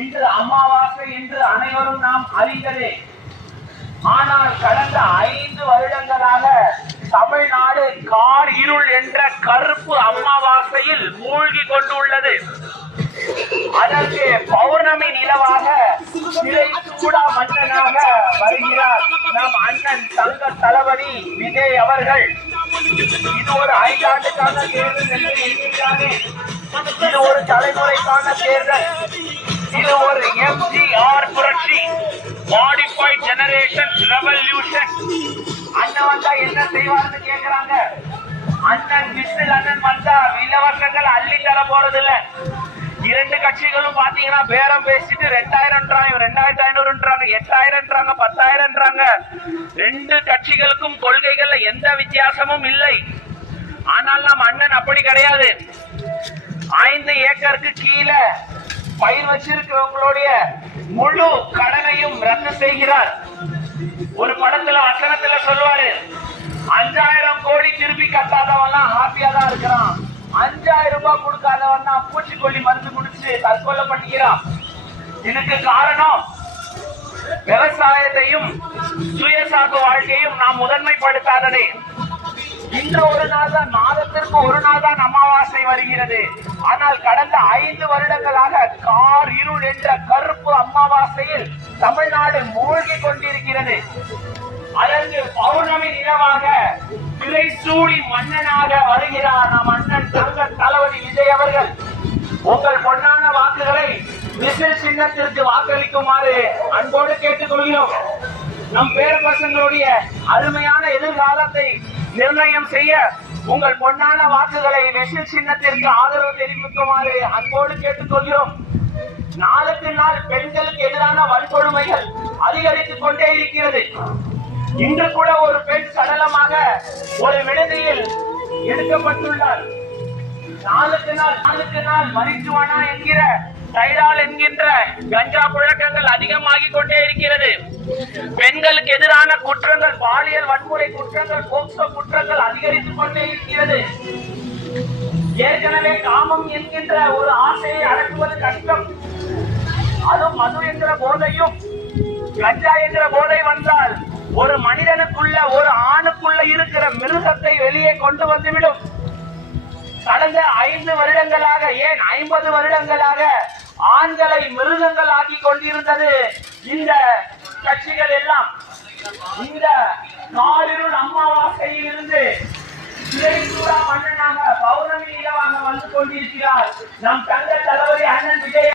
இன்று அமாவாசை என்று அனைவரும் நாம் அறிந்ததே. ஆனால் கடந்த 5 வருடங்களாக தமிழ்நாடு கார் இருள் என்ற கருப்பு அமாவாசையில் மூழ்கி கொண்டுள்ளது. அதற்கு பௌர்ணமி நிலவாக சூடா மன்னனாக வருகிறார் நம் அண்ணன் தங்க தளபதி விஜய் அவர்கள். இது ஒரு 5 ஆண்டுக்கான தேர்தல் என்று எண்ணினாரே. இது ஒரு தலைமுறைக்கான தேர்தல். இது ஒரு எம்ஜிஆர் புரட்சி, மாடிஃபைட் ஜெனரேஷன் ரெவல்யூஷன். அண்ணன் வந்தா என்ன செய்வார்னு கேக்குறாங்க. அண்ணன் விசில் அண்ணன் வந்தா இலவசங்கள் அள்ளி தர போறது இல்ல. 2 கட்சிகளும் பாத்தீங்கன்னா பேரம் பேசிட்டு 2000 2500 8000 10,000. 2 கட்சிகளுக்கும் கொள்கைகள்ல எந்த வித்தியாசமும் இல்லை. ஆனால் நம் அண்ணன் அப்படி கிடையாது. 5 ஏக்கருக்கு கீழே பயிர் வச்சிருக்கிறவங்களுடைய முழு கடனையும் ரத்து செய்கிறார். ஒரு படத்துல வசனத்துல சொல்லுவாரு, 5000 கோடி திருப்பி கட்டாதவன் ஹாப்பியா தான் இருக்கிறான், 5000 ரூபாய் கொடுக்காதவன் பூச்சிக்கொல்லி மருந்து குடிச்சு தற்கொலை பண்ணிக்கிறான். இதுக்கு காரணம் விவசாயத்தையும் சுயசார்பு வாழ்க்கையும் நாம் முதன்மைப்படுத்தாததே. இன்று ஒரு நாள் தான், மாதத்திற்கு ஒரு நாள் தான் அமாவாசை வருகிறது. ஆனால் கடந்த 5 வருடங்களாக கார் இருள் என்ற கருப்பு அமாவாசையில் தமிழ்நாடு மூழ்கி கொண்டிருக்கிறது. அதற்கு பௌர்ணமி நிலவாக திரை சூடி மன்னனாக வருகிறார் நம் அண்ணன் தங்க தளபதி விஜய் அவர்கள். உங்கள் பொன்னான வாக்குகளை விசில் சின்னத்திற்கு வாக்களிக்குமாறு அன்போடு கேட்டுக்கொள்கிறோம். நம் பேர பசங்களுடைய அருமையான எதிர்காலத்தை நிர்ணயம் செய்ய உங்கள் பொன்னான வாக்குகளை விசில் சின்னத்திற்கு ஆதரவு தெரிவிக்குமாறு அன்போடு கேட்டுக்கொள்கிறோம். நாளுக்கு நாள் பெண்களுக்கு எதிரான வன்கொடுமைகள் அதிகரித்துக் கொண்டே இருக்கிறது. இன்று கூட ஒரு பெண் சடலமாக ஒரு விடுதியில் எடுக்கப்பட்டுள்ளார். நாளுக்கு நாள் மரிஜுவானா என்கிற தைரால் என்கின்ற கஞ்சா புழக்கங்கள் அதிகமாகிக் கொண்டே இருக்கிறது. பெண்களுக்கு எதிரான குற்றங்கள், பாலியல் வன்முறை குற்றங்கள், போக்சோ குற்றங்கள் அதிகரித்துக் கொண்டே இருக்கிறது. ஏற்கனவே காமம் என்கின்ற ஒரு ஆசையை அடக்குவது கஷ்டம். அதுவும் மது என்கிற போதையும் கஞ்சா என்கிற போதை வந்தால் ஒரு மனிதனுக்குள்ள, ஒரு ஆணுக்குள்ள இருக்கிற மிருகத்தை வெளியே கொண்டு வந்துவிடும். கடந்த 5 வருடங்களாக, ஏன் 50 வருடங்களாக ஆண்களை மிருகங்கள் ஆக்கி கொண்டிருந்தது இந்த கட்சிகள் எல்லாம். இந்த காரிருள் அமாவாசையில் இருந்து மன்னனாக பௌர்ணமி நிலவாக வந்து கொண்டிருக்கிறார் நம் தங்க தளபதி அண்ணன் விஜய்.